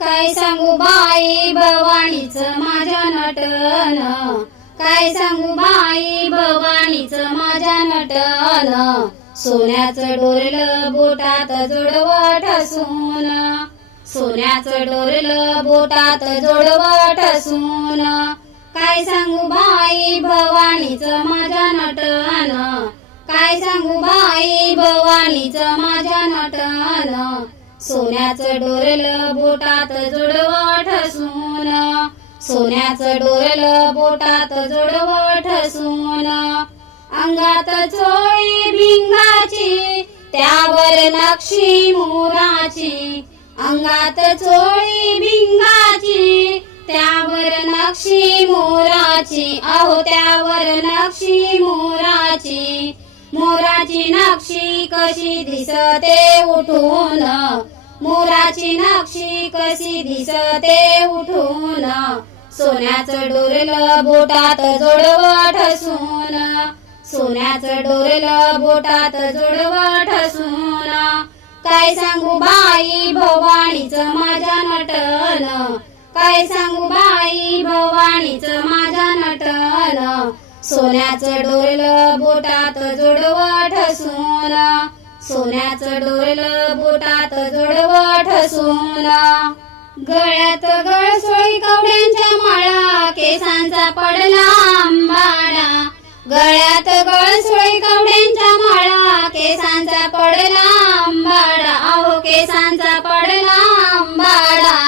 काय सांगू बाई भवानीचं माझ्या नटन, काय सांगू बाई भवानीचं माझ्या नटन, सोन्याचं डोरलं बोटात जोडवं ठसून, सोन्याचं डोरलं बोटात जोडवं ठसून, काय सांगू बाई भवानीचं माझ्या नटन, काय सांगू बाई भवानीचं माझ्या नटन, सोन्याचं डोरलं बोटात जोडवं ठसून, सोन्याचं डोरलं बोटात जोडवं ठसून, अंगात चोळी भिंगाची त्यावर नक्षी मोराची, अंगात चोळी भिंगाची त्यावर नक्षी मोराची, अहो त्यावर नक्षी मोराची, मोराची नक्षी कशी दिसते उठून, मोराची नक्षी कशी दिसते उठून, सोन्याचं डोरलं बोटात जोडवं ठसून, सोन्याचं डोरलं बोटात जोडवं ठसून, काय सांगू बाई भवानीचं माझ्या नटन, काय सांगू बाई भवानीचं माझ्या नटन, सोन्याचं डोरलं बोटात जोडवं ठसून, सोन्याचं डोरलं बोटात जोडवं ठसून, गळ्यात गळसोळी कवड्यांच्या माळा केसांचा पडला आंबाडा, गळ्यात गळसोळी कवड्यांच्या माळा केसांचा पडला आंबाडा, अहो केसांचा पडला आंबाडा,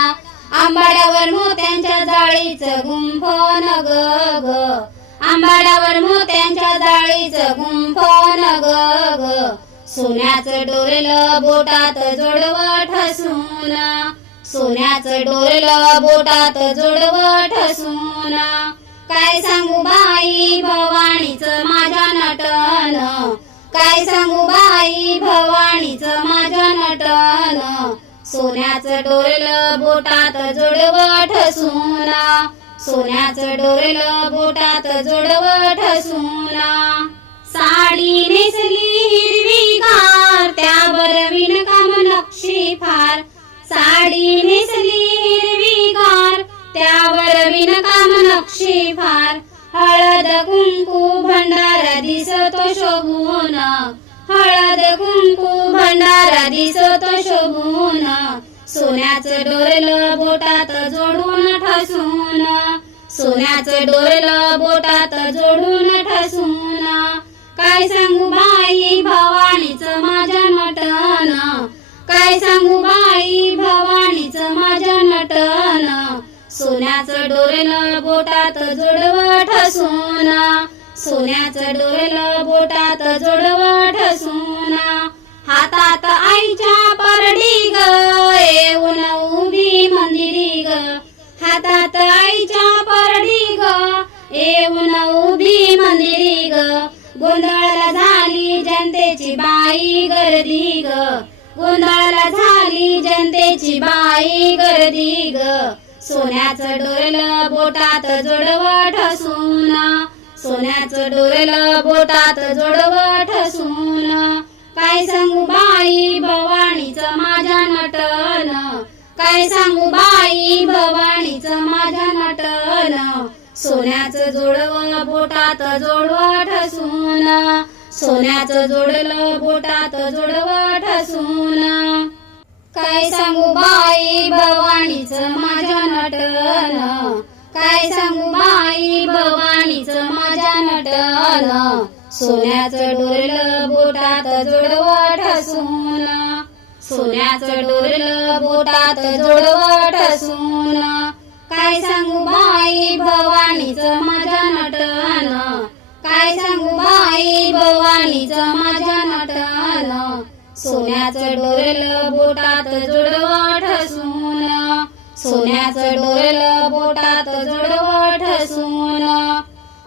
आंबाड्यावर मोत्यांच्या जाळीचं गुंफण ग ग, आंबाड्यावर मोत्यांच्या जाळीचं गुंफण ग ग, सोन्याचं डोरलं बोटात जोडवं ठसून, सोन्याचं डोरलं बोटात जोडवं ठसून, काय सांगू बाई भवानीचं माझ्या नटन, काय सांगू बाई भवानीचं माझ्या नटन, सोन्याचं डोरलं बोटात जोडवं ठसून, सोन्याचं डोरलं बोटात जोडवं ठसून, साडी नेसली हिरवीगार त्यावर विणकाम नक्षी फार, साडी नेसली हिरवीगार त्यावर विणकाम नक्षी फार, हळद कुंकू भंडारा दिसतो शोभून, हळद कुंकू भंडारा दिसतो शोभून, सोन्याचं डोरलं बोटात जोडून ठसून, सोन्याचं डोरलं बोटात जोडून ठसून, काय सांगू बाई भवानीचं माझ्या नटन, काय सांगू बाई भवानीचं माझ्या नटन, सोन्याचं डोरलं बोटात जोडवं ठसून, सोन्याचं डोरलं बोटात जोडवं ठसून, हातात आईच्या परडी ग येऊन उभी मंदिरी ग, हातात आईच्या परडी ग येऊन उभी मंदिरी ग, गोंधळला झाली जनतेची बाई गर्दी ग, गोंधळला झाली जनतेची बाई गर्दी ग, सोन्याचं डोरलं बोटात जोडवं ठसून, सोन्याचं डोरलं बोटात जोडवं ठसून, काय सांगू बाई भवानीचं माझ्या नटन, काय सांगू बाई भवानीचं माझ्या नटन, सोन्याचं जोडवं बोटात जोडवं ठसून, सोन्याचं जोडलं बोटात जोडवं ठसून, काय सांगू बाई भवानीचं माझ्या नटन, काय सांगू बाई भवानीचं माझ्या नटन, सोन्याचं डोरलं बोटात जोडवं ठसून, सोन्याचं डोरलं बोटात जोडवं ठसून, काय सांगू बाई भवानीचं माझ्या नटन, काय सांगू बाई भवानीचं माझ्या नटन, सोन्याचं डोरलं बोटात जोडवं ठसून, सोन्याचं डोरलं बोटात जोडवं ठसून,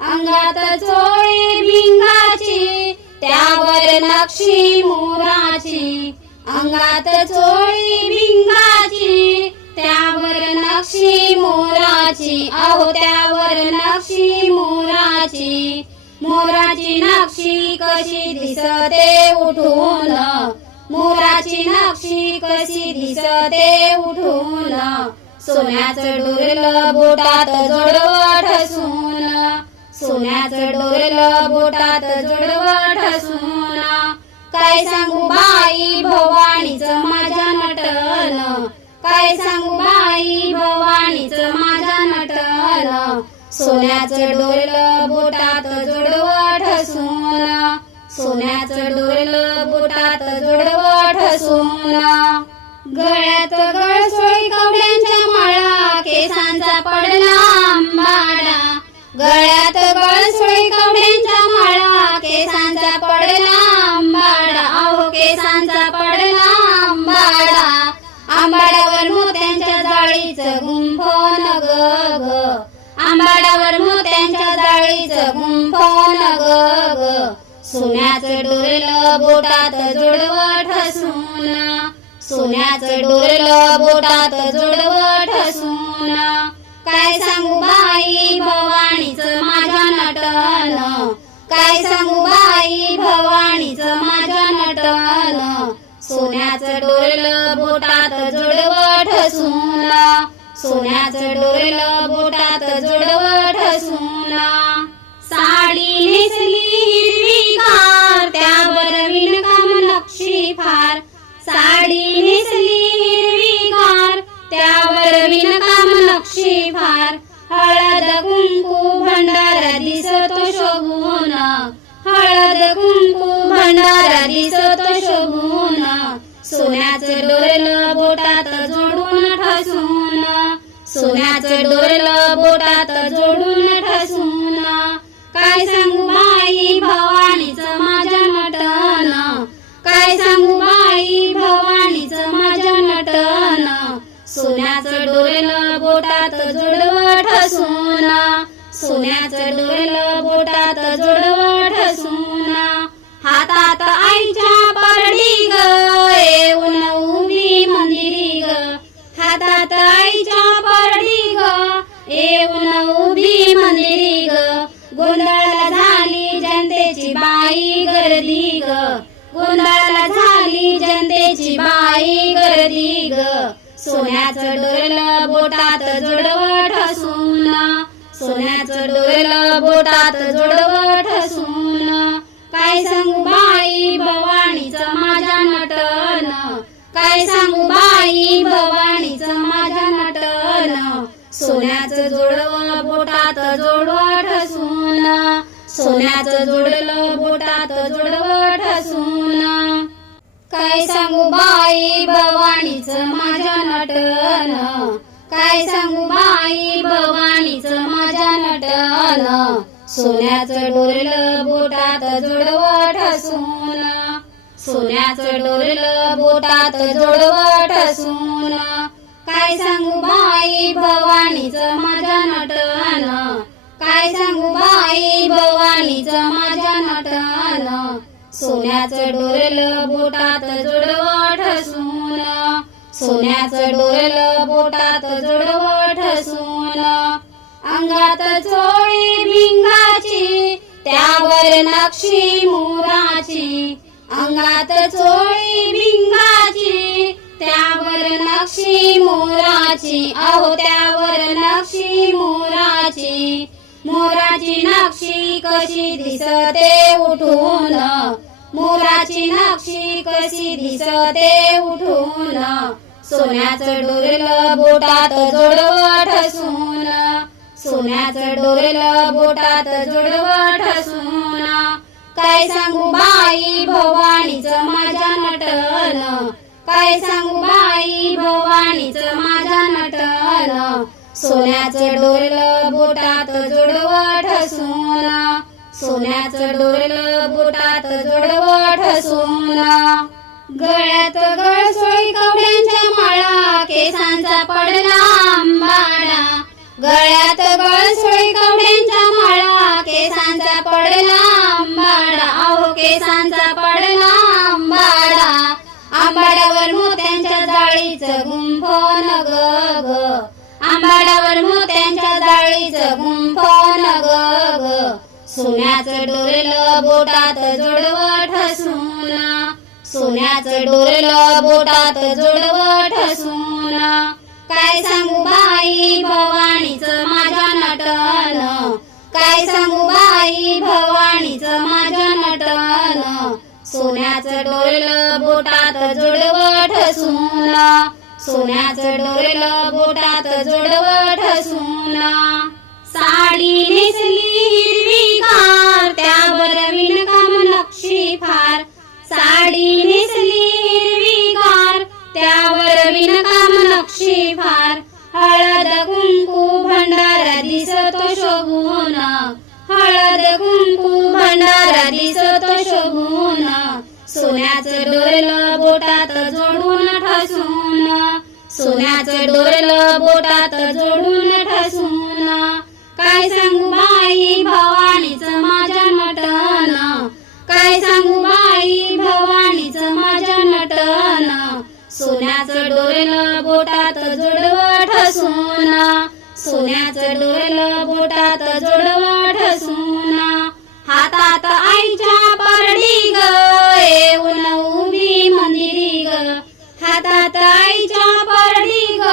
अंगात चोळी भिंगाची त्यावर नक्षी मोराची, अंगात चोळी भिंगाची त्यावर नक्षी मोराची, अहो त्यावर नक्षी मोराची, मोराची नक्षी कशी दिसते उठून, मोराची नक्षी कशी दिसते उठून, सोन्याचं डोरलं बोटात जोडवं ठसून, सोन्याचं डोरलं बोटात जोडवं ठसून. काय सांगू बाई भवानीचं माझ्या नटन, काय सांगू बाई भवानीचं माझ्या नटन, सोन्याचं डोरलं बोटात जोडवं ठसून, सोन्याचं डोरलं बोटात जोडवं ठसून. गळ्यात गळसोळी कवड्यांच्या माळा, केसांचा पडला आंबाडा, गळ्यात गळसोळी कवड्यांच्या माळा, केसांचा पडला आंबाडा, अहो केसांचा पडला आंबाडा. आंबाड्यावर मोत्यांच्या जाळीचं गुंफण ग ग, आंबाड्यावर मोत्यांच्या जाळीचं गुंफण ग ग, सोन्याचं डोरलं बोटात जोडवं ठसून, सोन्याचं डोरलं बोटात जोडवं ठसून. काय सांगू बाई भवानीचं माझ्या नटन, काय सांगू बाई भवानीचं माझ्या नटन, सोन्याचं डोरलं बोटात जोडवं ठसून, सोन्याचं डोरलं बोटात जोडवं ठसून. साडी नेसली हिरवीगार, त्यावर विणकाम नक्षी फार, साडी नेसली हिरवीगार, त्यावर विणकाम नक्षी फार. हळद कुंकू भंडारा दिसतो शोभून, हळद कुंकू भंडारा दिसतो शोभून, सोन्याचं डोरलं बोटात जोडून ठसून, सोन्याचं डोरलं बोटात जोडून ठसून. काय सांगू बाई भवानीचं माझ्या नटन, काय सांगू बाई भवानीचं माझ्या नटन, सोन्याचं डोरलं बोटात जोडवं ठसून, सोन्याचं डोरलं बोटात जोडवं ठसून. हातात आईच्या परडी ग, येऊन उभी मंदिरी ग, हातात आईच्या परडी ग, येऊन उभी मंदिरी ग. गोंधळाला झाली जनतेची बाई गर्दी ग, गोंधळाला झाली जनतेची बाई गर्दी ग, सोन्याचं डोरलं बोटात जोडवं ठसून, सोन्याचं डोरलं बोटात जोडवं ठसून. काय सांगू बाई भवानीचं माझ्या नटन, काय सांगू बाई भवानीचं माझ्या नटन, सोन्याचं जोडवं बोटात जोडवं ठसून, सोन्याचं जोडलं बोटात जोडवं ठसून. काय सांगू बाई भवानीचं माझ्या नटन, काय सांगू बाई भवानीचं माझ्या नटन, सोन्याचं डोरलं बोटात जोडवं ठसून, सोन्याचं डोरलं बोटात जोडवं ठसून. काय सांगू बाई भवानीचं माझ्या नटन, काय सांगू बाई भवानीचं माझ्या नटन, सोन्याचं डोरलं बोटात जोडवं ठसून, सोन्याचं डोरलं बोटात जोडवं ठसून. अंगात चोळी भिंगाची, त्यावर नक्षी मोराची, अंगात चोळी भिंगाची, त्यावर नक्षी मोराची, अहो त्यावर नक्षी मोराची. मोराची नक्षी कशी दिसते उठून, मोराची नक्षी कशी दिसते उठून, सोन्याचं डोरलं बोटात जोडवं ठसून, सोन्याचं डोरलं बोटात जोडवं ठसून. काय सांगू बाई भवानीचं माझ्या नटन, काय सांगू बाई भवानीचं माझ्या नटन, सोन्याचं डोरलं बोटात जोडवं ठसून, सोन्याचं डोरलं बोटात जोडवं ठसून. गळ्यात गळसोळी कवड्यांच्या माळा, केसांचा पडला आंबाडा, गळ्यात गळसोळी कवड्यांच्या माळा, केसांचा पडला आंबाडा, अहो केसांचा पडला आंबाडा. आंबाड्यावर मोत्यांच्या जाळीचं गुंफण ग ग, आंबाड्यावर मोत्यांच्या जाळीचं गुंफण ग ग, सोन्याचं डोरलं बोटात जोडवं ठसून, सोन्याचं डोरलं बोटात जोडवं ठसून. काय सांगू बाई भवानीचं माझ्या नटन, काय सांगू बाई भवानीचं माझ्या नटन. सोन्याचं डोरलं बोटात जोडवं ठसून, सोन्याचं डोरलं बोटात जोडवं ठसून. साडी नेसली हिरवीगार त्यावर विणकाम नक्षी फार, साडी नेसली हिरवीगार त्यावर विणकाम नक्षी फार. हळद कुंकू भंडारा दिसतो शोभून, हळद कुंकू भंडारा दिसतो शोभून. सोन्याचं डोरलं बोटात जोडून ठसून, सोन्याचं डोरलं बोटात जोडून ठसून. काय सांगू बाई भवानीचं माझ्या नटन, काय सांगू बाई भवानीचं माझ्या नटन. सोन्याचं डोरलं बोटात जोडवं ठसून, सोन्याचं डोरलं बोटात जोडवं ठसून. हातात आईच्या परडी ग येऊन उभी मंदिरी ग, हातात आईच्या परडी ग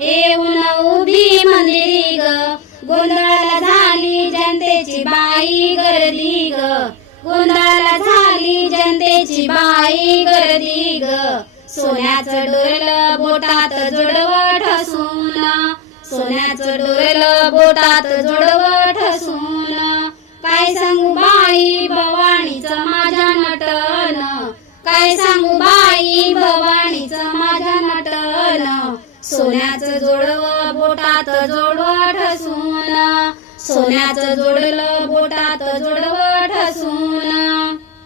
येऊन उभी मंदिरी ग. गोंधळाला झाली जनतेची बाई गर्दी ग, गोंधळाला झाली जनतेची बाई गर्दी ग. सोन्याचं डोरलं बोटात जोडवं ठसून, सोन्याचं डोरलं बोटात जोडवं ठसून. काय सांगू बाई भवानीचं माझ्या नटन, काय सांगू बाई भवानीचं माझ्या नटन. सोन्याचं जोडवं बोटात जोडवं ठसून, सोन्याचं जोडलं बोटात जोडवं ठसून.